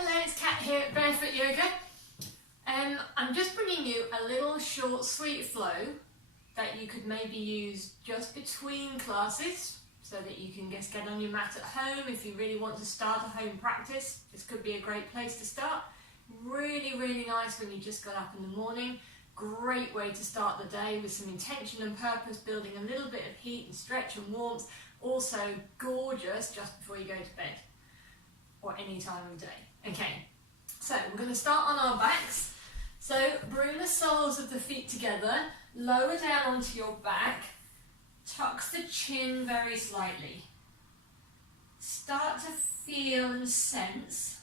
Hello, it's Kat here at Barefoot Yoga. I'm just bringing you a little short sweet flow that you could maybe use just between classes so that you can just get on your mat at home if you really want to start a home practice. This could be a great place to start. Really, really nice when you just got up in the morning. Great way to start the day with some intention and purpose, building a little bit of heat and stretch and warmth. Also gorgeous just before you go to bed or any time of day. Okay, so we're going to start on our backs. So bring the soles of the feet together, lower down onto your back, tuck the chin very slightly. Start to feel and sense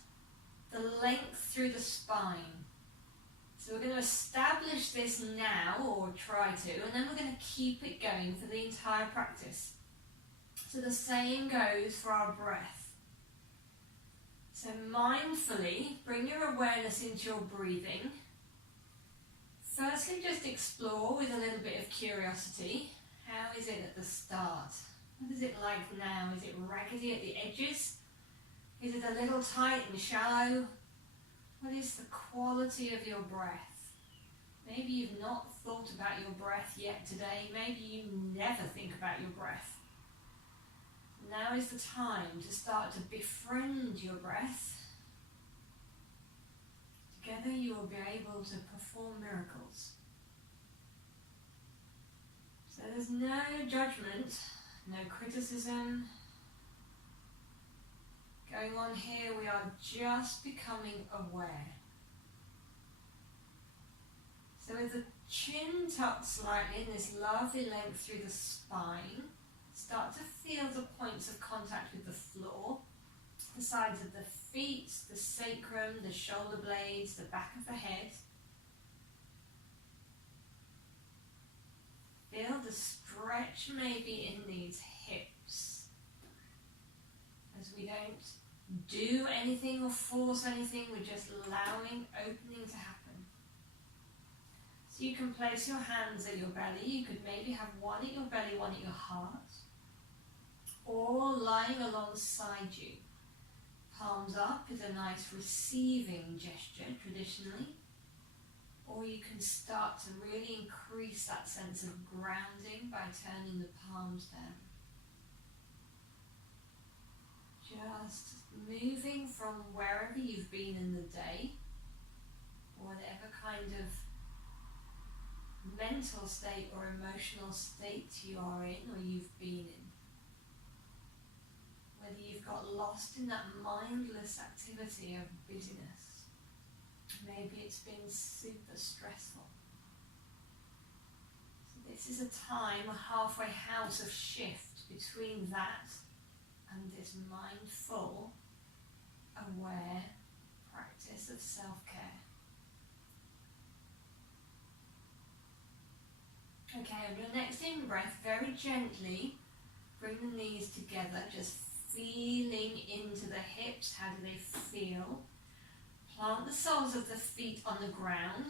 the length through the spine. So we're going to establish this now, or try to, and then we're going to keep it going for the entire practice. So the same goes for our breath. So mindfully, bring your awareness into your breathing. Firstly, just explore with a little bit of curiosity. How is it at the start? What is it like now? Is it raggedy at the edges? Is it a little tight and shallow? What is the quality of your breath? Maybe you've not thought about your breath yet today. Maybe you never think about your breath. Now is the time to start to befriend your breath. Together you will be able to perform miracles. So there's no judgment, no criticism going on here. We are just becoming aware. So with the chin tucked slightly in this lovely length through the spine, start to feel the points of contact with the floor, the sides of the feet, the sacrum, the shoulder blades, the back of the head. Feel the stretch maybe in these hips. As we don't do anything or force anything, we're just allowing opening to happen. So you can place your hands at your belly. You could maybe have one at your belly, one at your heart, or lying alongside you. Palms up is a nice receiving gesture traditionally, or you can start to really increase that sense of grounding by turning the palms down. Just moving from wherever you've been in the day, or whatever kind of mental state or emotional state you are in or you've been in. Whether you've got lost in that mindless activity of busyness. Maybe it's been super stressful. So this is a time, a halfway house of shift between that and this mindful, aware practice of self-care. Okay, on your next in-breath, very gently bring the knees together, just feeling into the hips. How do they feel? Plant the soles of the feet on the ground.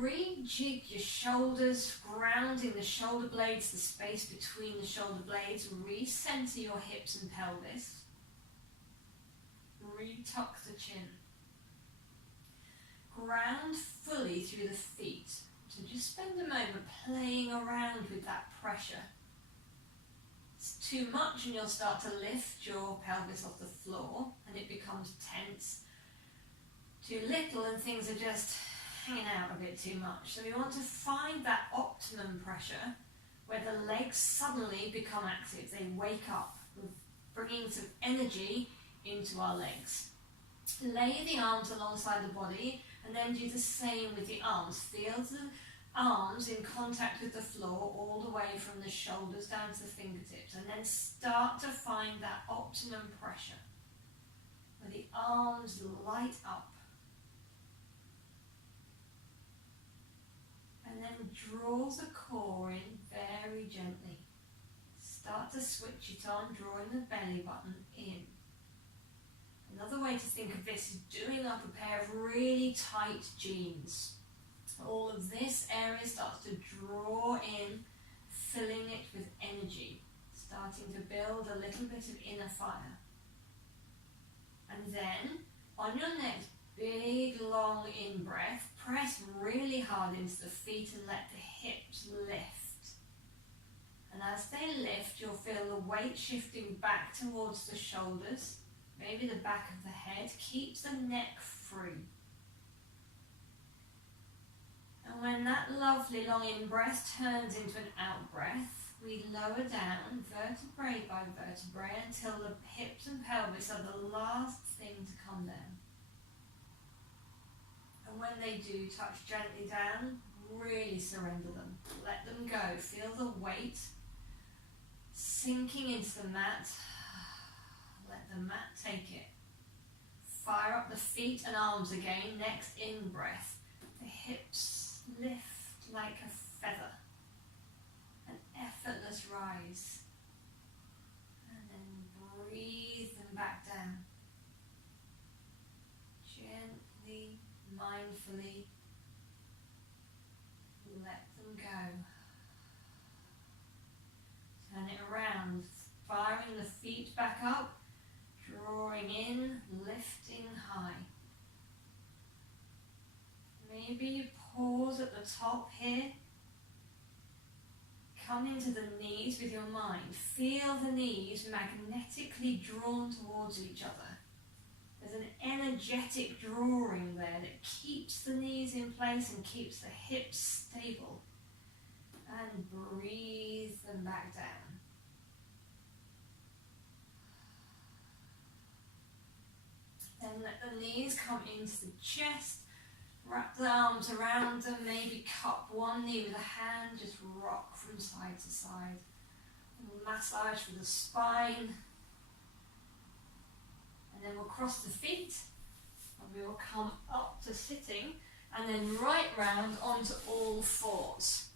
Rejig your shoulders, grounding the shoulder blades, the space between the shoulder blades. Recenter your hips and pelvis. Retuck the chin. Ground fully through the feet. So just spend a moment playing around with that pressure. It's too much and you'll start to lift your pelvis off the floor and it becomes tense. Too little and things are just hanging out a bit too much. So we want to find that optimum pressure where the legs suddenly become active. They wake up, bringing some energy into our legs. Lay the arms alongside the body and then do the same with the arms. Feel the arms in contact with the floor all the way from the shoulders down to the fingertips, and then start to find that optimum pressure where the arms light up, and then draw the core in very gently. Start to switch it on, drawing the belly button in. Another way to think of this is doing up a pair of really tight jeans. All of this area starts to draw in, filling it with energy, starting to build a little bit of inner fire. And then On your next big long in-breath, press really hard into the feet and let the hips lift. And as they lift, you'll feel the weight shifting back towards the shoulders, maybe the back of the head. Keeps the neck free. And when that lovely long in-breath turns into an out-breath, we lower down vertebrae by vertebrae until the hips and pelvis are the last thing to come down. And when they do touch gently down, really surrender them. Let them go. Feel the weight sinking into the mat. Let the mat take it. Fire up the feet and arms again. Next in-breath. The hips lift like a feather. An effortless rise. And then breathe them back down. Gently, mindfully, let them go. Turn it around, firing the feet back up, drawing in, lifting high. Maybe you pause at the top here. Come into the knees with your mind. Feel the knees magnetically drawn towards each other. There's an energetic drawing there that keeps the knees in place and keeps the hips stable. And breathe them back down. Then let the knees come into the chest. Wrap the arms around them, maybe cup one knee with a hand, just rock from side to side. Massage for the spine. And then we'll cross the feet, and we will come up to sitting, and then right round onto all fours.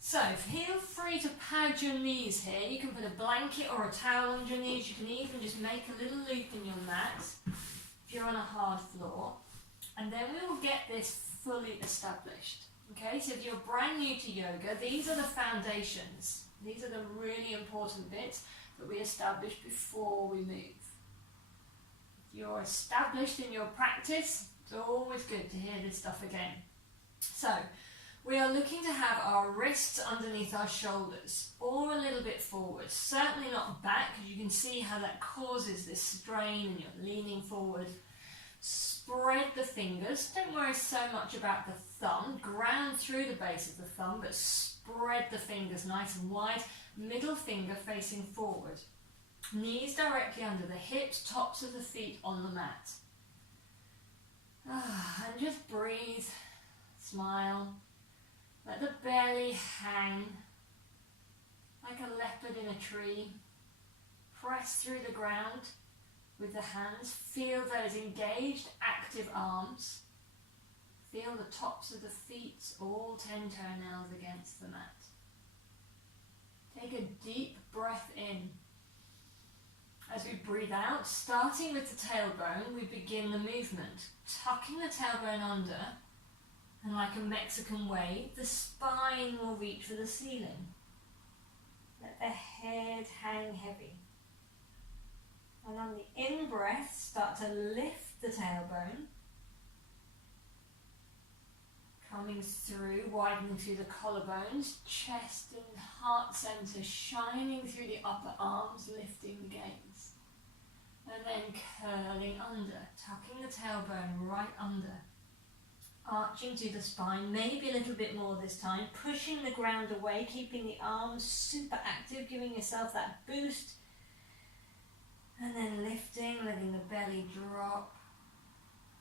So feel free to pad your knees here. You can put a blanket or a towel on your knees. You can even just make a little loop in your mat if you're on a hard floor. And then we will get this fully established. Okay, so if you're brand new to yoga, these are the foundations. These are the really important bits that we establish before we move. If you're established in your practice, it's always good to hear this stuff again. So, we are looking to have our wrists underneath our shoulders, or a little bit forward. Certainly not back, because you can see how that causes this strain and you're leaning forward. Spread the fingers. Don't worry so much about the thumb. Ground through the base of the thumb, but spread the fingers nice and wide. Middle finger facing forward. Knees directly under the hips, tops of the feet on the mat. And just breathe. Smile. Let the belly hang like a leopard in a tree. Press through the ground with the hands. Feel those engaged, active arms. Feel the tops of the feet, all 10 toenails against the mat. Take a deep breath in. As we breathe out, starting with the tailbone, we begin the movement. Tucking the tailbone under, and like a Mexican wave, the spine will reach for the ceiling. Let the head hang heavy. And on the in-breath, start to lift the tailbone. Coming through, widening through the collarbones, chest and heart center shining through the upper arms, lifting the gaze. And then curling under, tucking the tailbone right under. Arching to the spine, maybe a little bit more this time, pushing the ground away, keeping the arms super active, giving yourself that boost. And then lifting, letting the belly drop,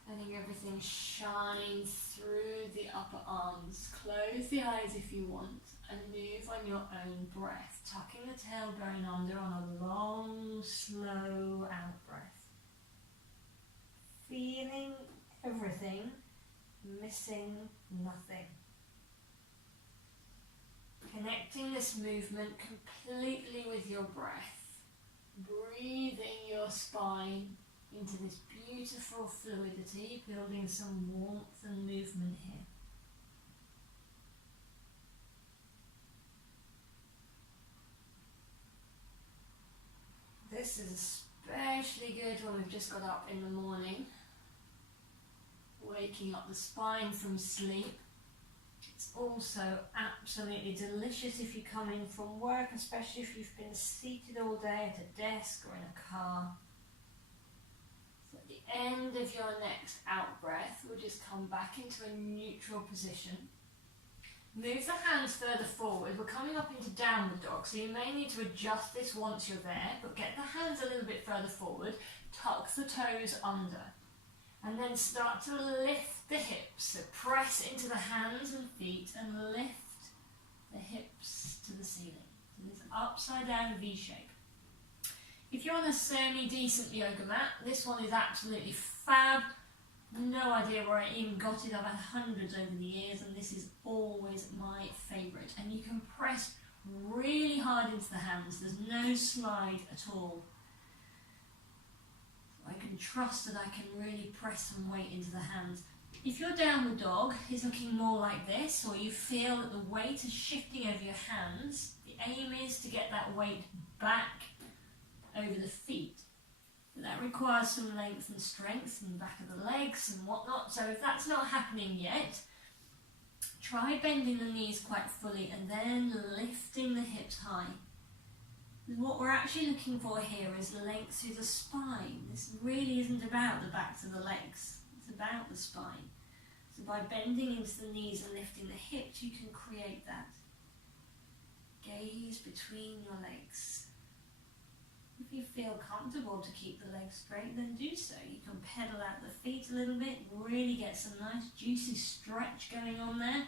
letting everything shine through the upper arms. Close the eyes if you want and move on your own breath, tucking the tailbone under on a long, slow out breath. Feeling everything, missing nothing. Connecting this movement completely with your breath. Breathing your spine into this beautiful fluidity, building some warmth and movement here. This is especially good good when we've just got up in the morning, waking up the spine from sleep. It's also absolutely delicious if you come in from work, especially if you've been seated all day at a desk or in a car. So at the end of your next out breath, we'll just come back into a neutral position. Move the hands further forward. We're coming up into downward dog, so you may need to adjust this once you're there, but get the hands a little bit further forward, tuck the toes under, and then start to lift the hips. So press into the hands and feet and lift the hips to the ceiling. So this upside down V shape. If you're on a semi-decent yoga mat, this one is absolutely fab. No idea where I even got it. I've had hundreds over the years, and this is always my favourite. And you can press really hard into the hands. There's no slide at all. So I can trust that I can really press some weight into the hands. If your downward dog is looking more like this, or you feel that the weight is shifting over your hands, the aim is to get that weight back over the feet. That requires some length and strength in the back of the legs and whatnot. So if that's not happening yet, try bending the knees quite fully and then lifting the hips high. What we're actually looking for here is length through the spine. This really isn't about the backs of the legs, it's about the spine. So by bending into the knees and lifting the hips, you can create that gaze between your legs. If you feel comfortable to keep the legs straight, then do so. You can pedal out the feet a little bit, really get some nice juicy stretch going on there.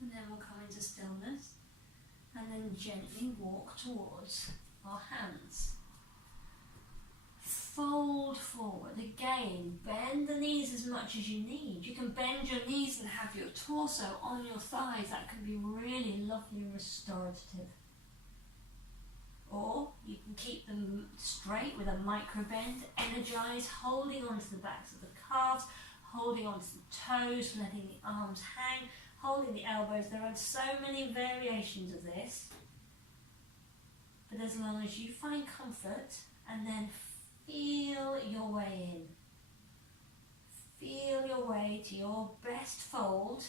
And then we'll come into stillness and then gently walk towards our hands. Fold forward. Again, bend the knees as much as you need. You can bend your knees and have your torso on your thighs. That can be really lovely and restorative. Or you can keep them straight with a micro bend, energized, holding onto the backs of the calves, holding onto the toes, letting the arms hang, holding the elbows. There are so many variations of this, but as long as you find comfort and then feel your way in. Feel your way to your best fold.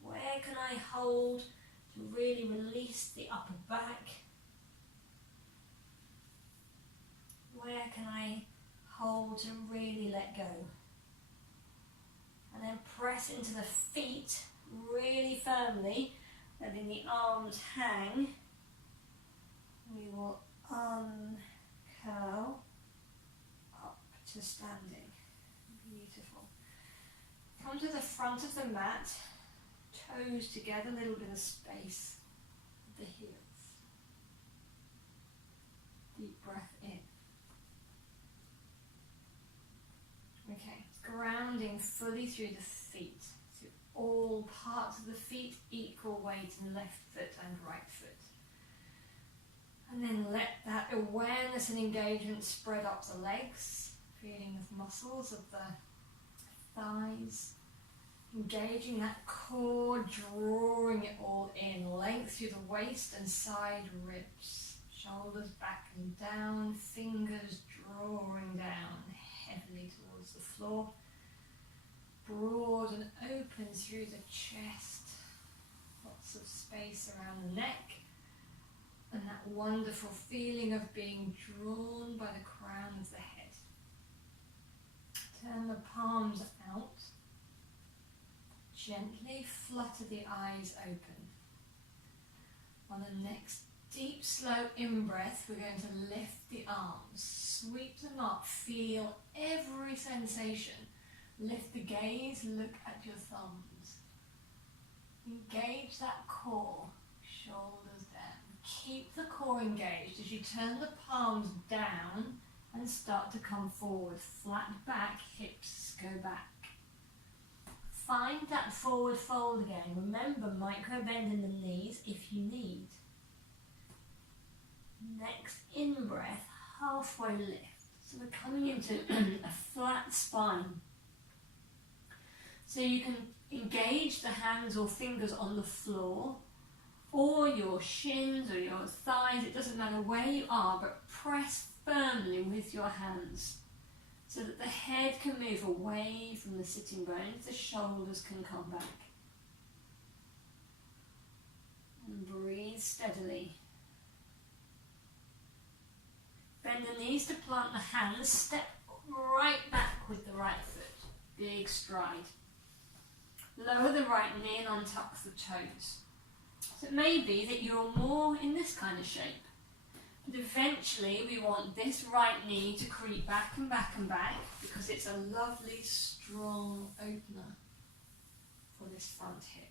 Where can I hold to really release the upper back? Where can I hold to really let go? And then press into the feet really firmly, letting the arms hang. We will uncurl up to standing. Beautiful. Come to the front of the mat, toes together, a little bit of space at the heels. Deep breath in. Okay, grounding fully through the feet. So all parts of the feet, equal weight in the left foot and right foot. And then let that awareness and engagement spread up the legs, feeling the muscles of the thighs, engaging that core, drawing it all in, length through the waist and side ribs, shoulders back and down, fingers drawing down heavily towards the floor, broad and open through the chest, lots of space around the neck, and that wonderful feeling of being drawn by the crown of the head. Turn the palms out, gently flutter the eyes open. On the next deep, slow in-breath, we're going to lift the arms, sweep them up, feel every sensation. Lift the gaze, look at your thumbs. Engage that core, shoulders down. Keep the core engaged as you turn the palms down and start to come forward. Flat back, hips go back. Find that forward fold again. Remember, micro bend in the knees if you need. Next in-breath, halfway lift. So we're coming into a flat spine. So you can engage the hands or fingers on the floor, or your shins or your thighs, it doesn't matter where you are, but press firmly with your hands so that the head can move away from the sitting bones, the shoulders can come back. And breathe steadily. Bend the knees to plant the hands, step right back with the right foot, big stride. Lower the right knee and untuck the toes. So it may be that you're more in this kind of shape, but eventually we want this right knee to creep back and back and back because it's a lovely strong opener for this front hip.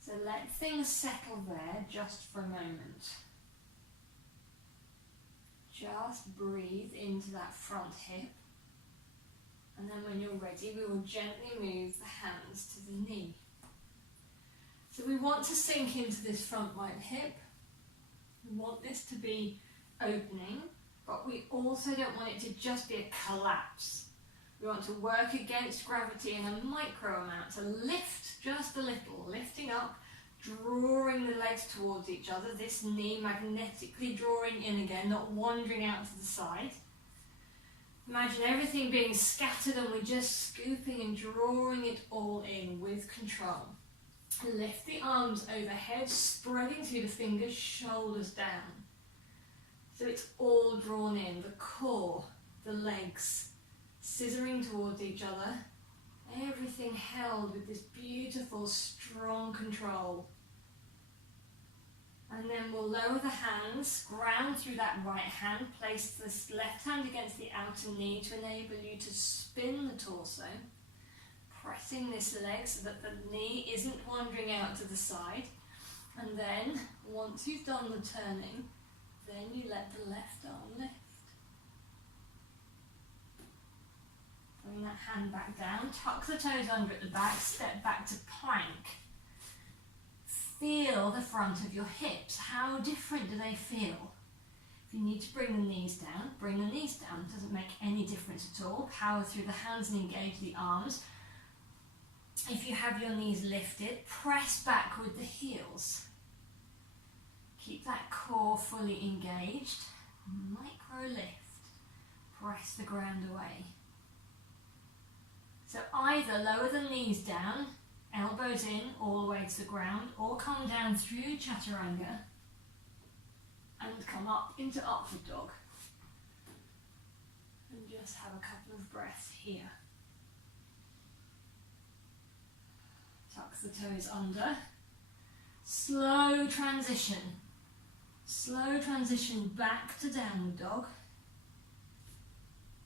So let things settle there just for a moment. Just breathe into that front hip, and then when you're ready we will gently move the hands to the knee. So we want to sink into this front right hip. We want this to be opening, but we also don't want it to just be a collapse. We want to work against gravity in a micro amount, to lift just a little, lifting up, drawing the legs towards each other, this knee magnetically drawing in again, not wandering out to the side. Imagine everything being scattered and we're just scooping and drawing it all in with control. Lift the arms overhead, spreading through the fingers, shoulders down. So it's all drawn in, the core, the legs, scissoring towards each other. Everything held with this beautiful, strong control. And then we'll lower the hands, ground through that right hand, place this left hand against the outer knee to enable you to spin the torso, pressing this leg so that the knee isn't wandering out to the side. And then, once you've done the turning, then you let the left arm lift. Bring that hand back down, tuck the toes under at the back, step back to plank. Feel the front of your hips. How different do they feel? If you need to bring the knees down, bring the knees down. It doesn't make any difference at all. Power through the hands and engage the arms. If you have your knees lifted, press back with the heels. Keep that core fully engaged. Micro lift. Press the ground away. So either lower the knees down, elbows in all the way to the ground, or come down through chaturanga and come up into upward dog. And just have a couple of breaths here. Tuck the toes under. Slow transition. Slow transition back to downward dog.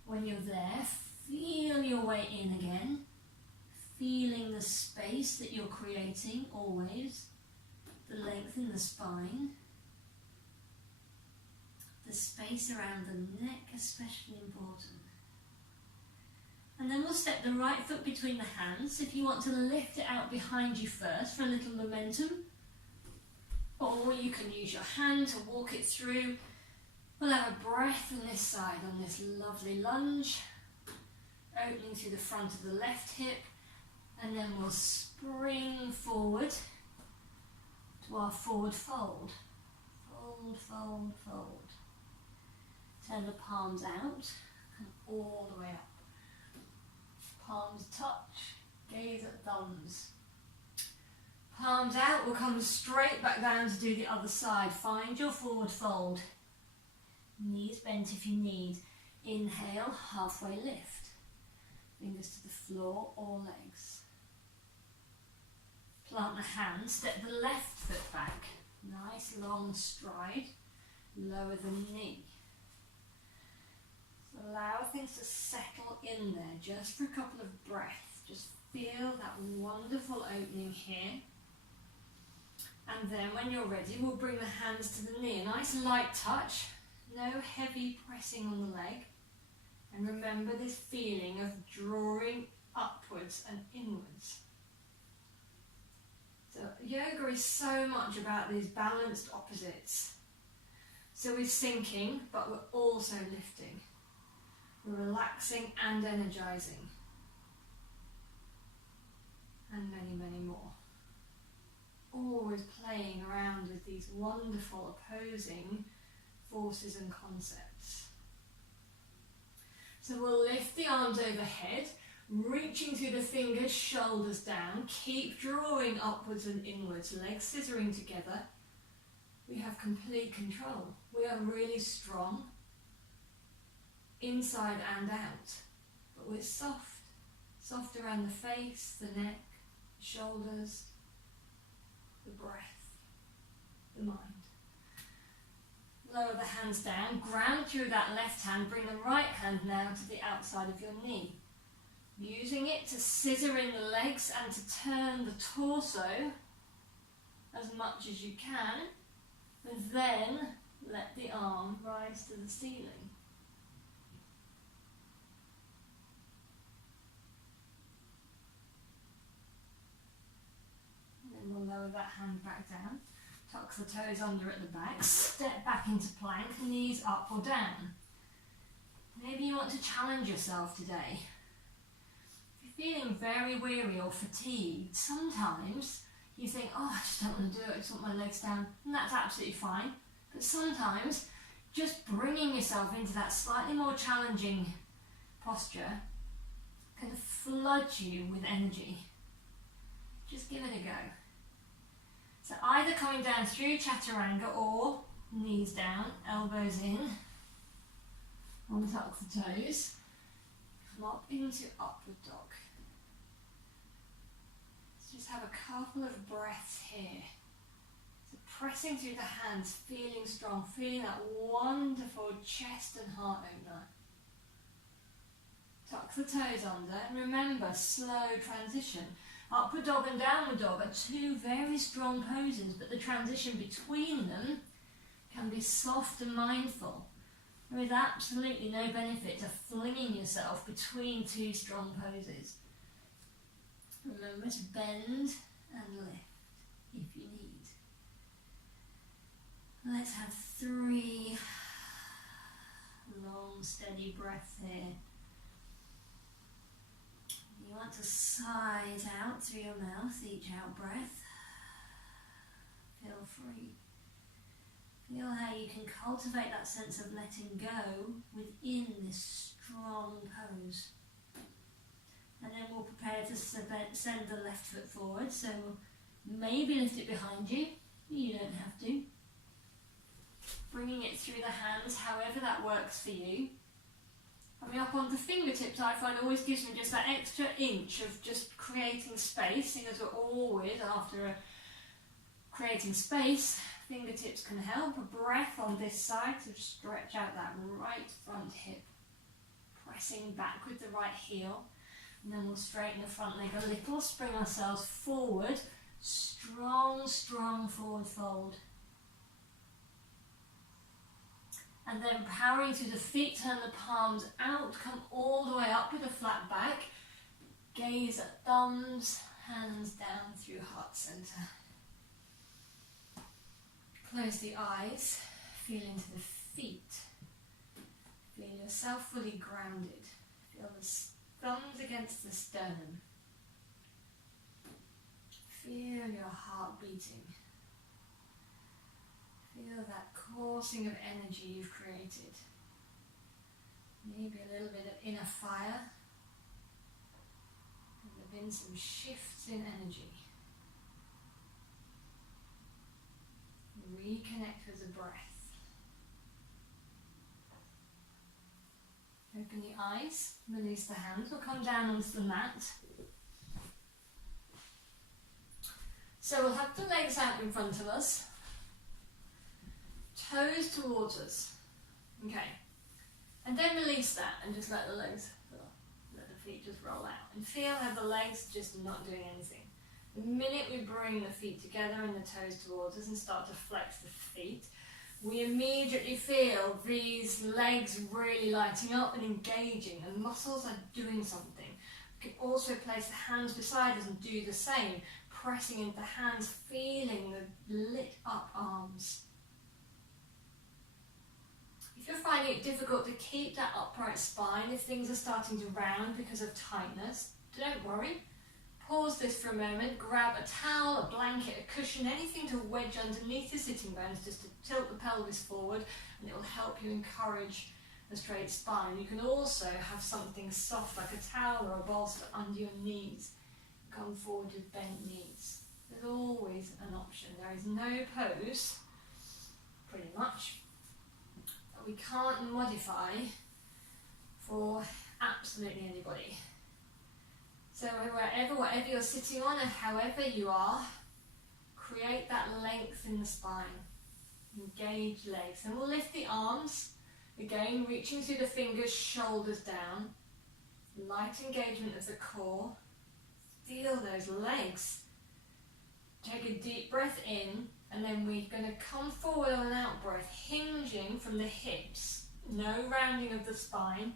When you're there, feel your way in again. Feeling the space that you're creating always. The length in the spine. The space around the neck especially important. And then we'll step the right foot between the hands. If you want to lift it out behind you first for a little momentum, or you can use your hand to walk it through. We'll have a breath on this side on this lovely lunge, opening through the front of the left hip, and then we'll spring forward to our forward fold. Fold, fold, fold. Turn the palms out and all the way up. Palms touch, gaze at thumbs. Palms out, we'll come straight back down to do the other side. Find your forward fold. Knees bent if you need. Inhale, halfway lift. Fingers to the floor or legs. Plant the hands, step the left foot back. Nice long stride. Lower the knee. Allow things to settle in there just for a couple of breaths. Just feel that wonderful opening here. And then when you're ready, we'll bring the hands to the knee. A nice light touch, no heavy pressing on the leg. And remember this feeling of drawing upwards and inwards. So yoga is so much about these balanced opposites. So we're sinking, but we're also lifting. We're relaxing and energizing. And many, many more. wonderful opposing forces and concepts. So we'll lift the arms overhead, reaching through the fingers, shoulders down. Keep drawing upwards and inwards, legs scissoring together. We have complete control. We are really strong, inside and out. But we're soft. Soft around the face, the neck, the shoulders, the breath, the mind. Lower the hands down, ground through that left hand, bring the right hand now to the outside of your knee. Using it to scissor in the legs and to turn the torso as much as you can, and then let the arm rise to the ceiling. And then we'll lower that hand back down. Tuck the toes under at the back, step back into plank, knees up or down. Maybe you want to challenge yourself today. If you're feeling very weary or fatigued, sometimes you think, oh, I just don't want to do it, I just want my legs down, and that's absolutely fine. But sometimes just bringing yourself into that slightly more challenging posture can flood you with energy. Just give it a go. So either coming down through chaturanga or knees down, elbows in, untuck the toes, come up into upward dog. Let's just have a couple of breaths here. So pressing through the hands, feeling strong, feeling that wonderful chest and heart opener. Tuck the toes under and remember, slow transition. Upward dog and downward dog are two very strong poses, but the transition between them can be soft and mindful. There is absolutely no benefit to flinging yourself between two strong poses. Remember to bend and lift if you need. Let's have 3 long, steady breaths here. You want to sigh it out through your mouth, each out breath. Feel free. Feel how you can cultivate that sense of letting go within this strong pose. And then we'll prepare to send the left foot forward, so maybe lift it behind you. You don't have to. Bringing it through the hands, however that works for you. Coming up on the fingertips, I find always gives me just that extra inch of just creating space, seeing as we're always after creating space. Fingertips can help. A breath on this side to stretch out that right front hip. Pressing back with the right heel. And then we'll straighten the front leg a little, spring ourselves forward. Strong, strong forward fold. And then powering through the feet, turn the palms out, come all the way up with a flat back. Gaze at thumbs, hands down through heart center. Close the eyes, feel into the feet. Feel yourself fully grounded. Feel the thumbs against the sternum. Feel your heart beating. Feel that coursing of energy you've created. Maybe a little bit of inner fire. And there have been some shifts in energy. Reconnect with the breath. Open the eyes, release the hands. We'll come down onto the mat. So we'll have the legs out in front of us. Toes towards us. Okay. And then release that and just let the legs, let the feet just roll out. And feel how the legs just not doing anything. The minute we bring the feet together and the toes towards us and start to flex the feet, we immediately feel these legs really lighting up and engaging, and muscles are doing something. We can also place the hands beside us and do the same, pressing into the hands, feeling the lit up arms. If you're finding it difficult to keep that upright spine, if things are starting to round because of tightness, don't worry. pause this for a moment, grab a towel, a blanket, a cushion, anything to wedge underneath the sitting bones just to tilt the pelvis forward, and it will help you encourage a straight spine. You can also have something soft like a towel or a bolster under your knees. Come forward with bent knees. There's always an option. There is no pose, pretty much, that we can't modify for absolutely anybody. So whatever you're sitting on and however you are, create that length in the spine. Engage legs. And we'll lift the arms. Again, reaching through the fingers, shoulders down. Light engagement of the core. Feel those legs. Take a deep breath in, and then we're going to come forward on an out breath, hinging from the hips. No rounding of the spine.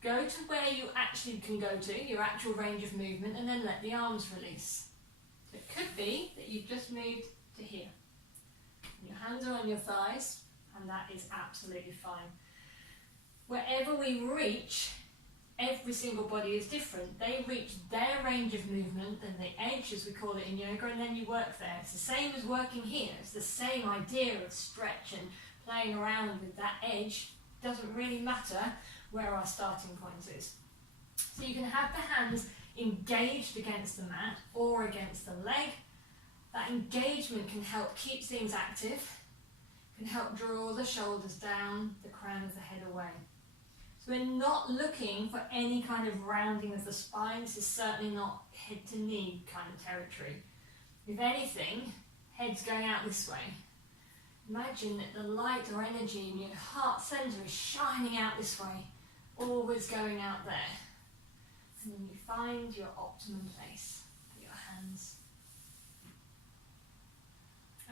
Go to where you actually can go to, your actual range of movement, and then let the arms release. So it could be that you've just moved to here. Your hands are on your thighs, and that is absolutely fine. Wherever we reach, every single body is different. They reach their range of movement, and the edge, as we call it in yoga, and then you work there. It's the same as working here. It's the same idea of stretch and playing around with that edge. Doesn't really matter where our starting point is. So you can have the hands engaged against the mat or against the leg. That engagement can help keep things active, can help draw the shoulders down, the crown of the head away. So we're not looking for any kind of rounding of the spine. This is certainly not head to knee kind of territory. If anything, head's going out this way. Imagine that the light or energy in your heart centre is shining out this way, always going out there. And then you find your optimum place for your hands.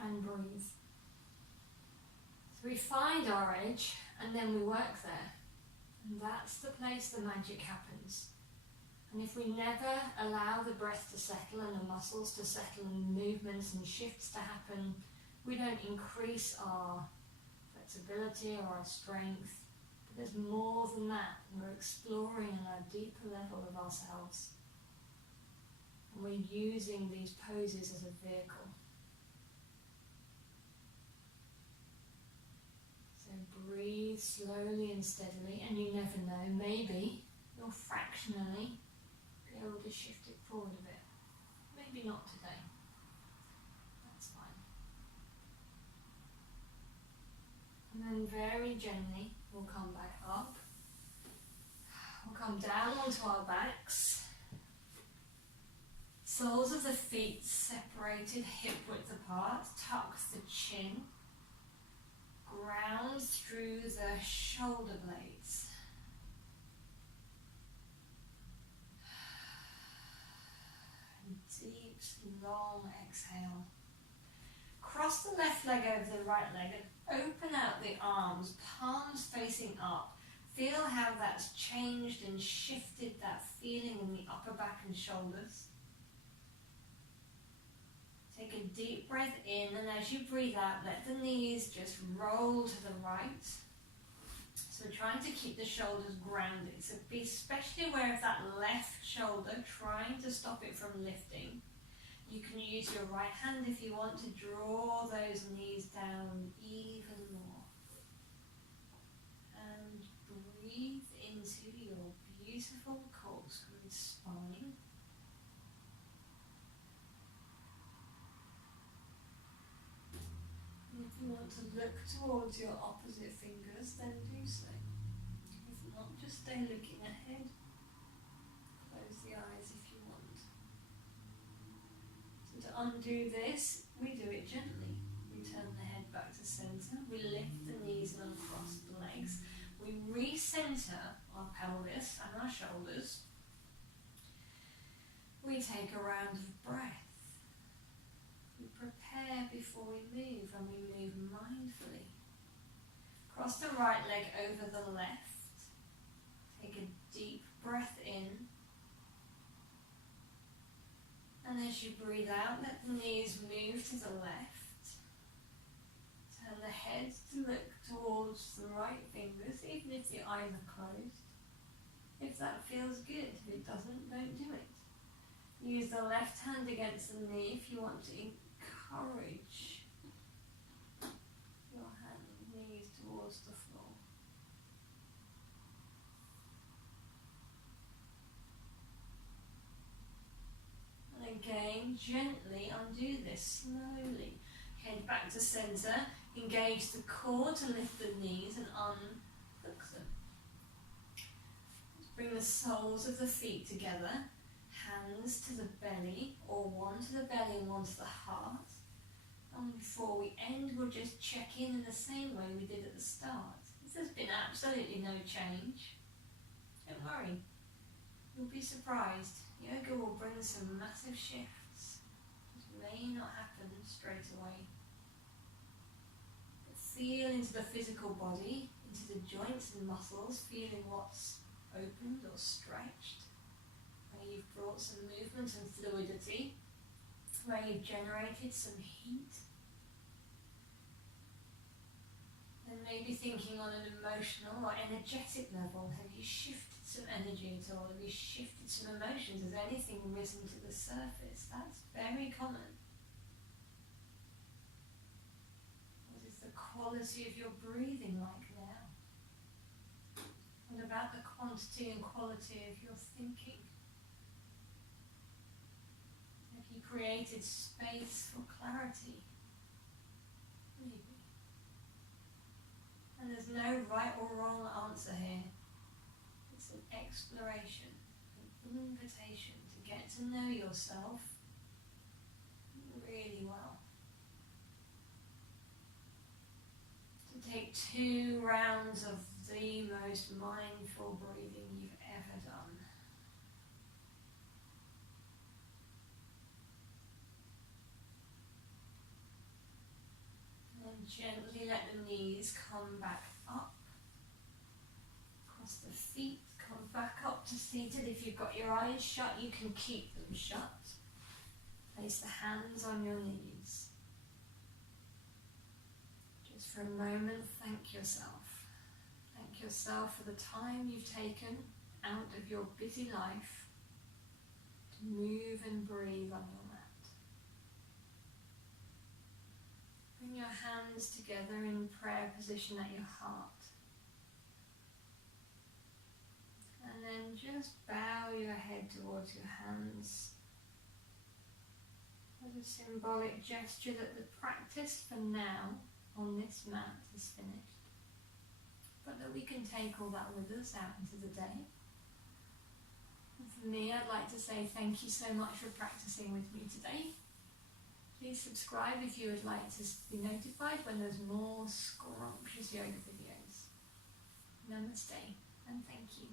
And breathe. So we find our edge, and then we work there. And that's the place the magic happens. And if we never allow the breath to settle and the muscles to settle and movements and shifts to happen, we don't increase our flexibility or our strength. But there's more than that. We're exploring a deeper level of ourselves. And we're using these poses as a vehicle. So breathe slowly and steadily, and you never know, maybe you'll fractionally be able to shift it forward a bit. Maybe not today. That's fine. And then very gently, we'll come back up. We'll come down onto our backs. Soles of the feet separated, hip width apart. Tuck the chin. Ground through the shoulder blades. Deep, long exhale. Cross the left leg over the right leg and open out the arms, palms facing up. Feel how that's changed and shifted that feeling in the upper back and shoulders. Take a deep breath in, and as you breathe out, let the knees just roll to the right. So we're trying to keep the shoulders grounded. So be especially aware of that left shoulder, trying to stop it from lifting. You can use your right hand if you want to draw those knees down even more. And breathe into your beautiful corkscrew spine. If you want to look towards your opposite fingers, then do so. If not, just stay looking ahead. Close the eyes if you want. So to undo this, we do it gently. We turn the head back to centre. We lift the knees and uncross the legs. We re-centre our pelvis and our shoulders. We take a round of breath. We prepare before we move, and we move mindfully. Cross the right leg over the left. Take a deep breath in. And as you breathe out, let the knees move to the left. Turn the head to look towards the right fingers, even if the eyes are closed. If that feels good. If it doesn't, don't do it. Use the left hand against the knee if you want to encourage your knees towards the floor. And again, gently undo this, slowly. Head back to centre, engage the core to lift the knees and unhook them. Let's bring the soles of the feet together, hands to the belly, or one to the belly and one to the heart. And before we end, we'll just check in the same way we did at the start. If there's been absolutely no change, don't worry, you'll be surprised. Yoga will bring some massive shifts. It may not happen straight away. But feel into the physical body, into the joints and muscles, feeling what's opened or stretched, where you've brought some movement and fluidity, where you've generated some heat. And maybe thinking on an emotional or energetic level, have you shifted some energy at all? Have you shifted some emotions? Has anything risen to the surface? That's very common. What is the quality of your breathing like now? What about the quantity and quality of your thinking? Have you created space for clarity? Maybe. And there's no right or wrong answer here. It's an exploration, an invitation to get to know yourself really well. To take 2 rounds of the most mindful breathing you've ever done. And gently let the knees come back up, across the feet, come back up to seated. If you've got your eyes shut, you can keep them shut. Place the hands on your knees. Just for a moment, thank yourself. Thank yourself for the time you've taken out of your busy life to move and breathe on your mat. Bring your hands together in prayer position at your heart. And then just bow your head towards your hands as a symbolic gesture that the practice for now on this mat is finished. But that we can take all that with us out into the day. And for me, I'd like to say thank you so much for practicing with me today. Please subscribe if you would like to be notified when there's more Scrumptious yoga videos. Namaste and thank you.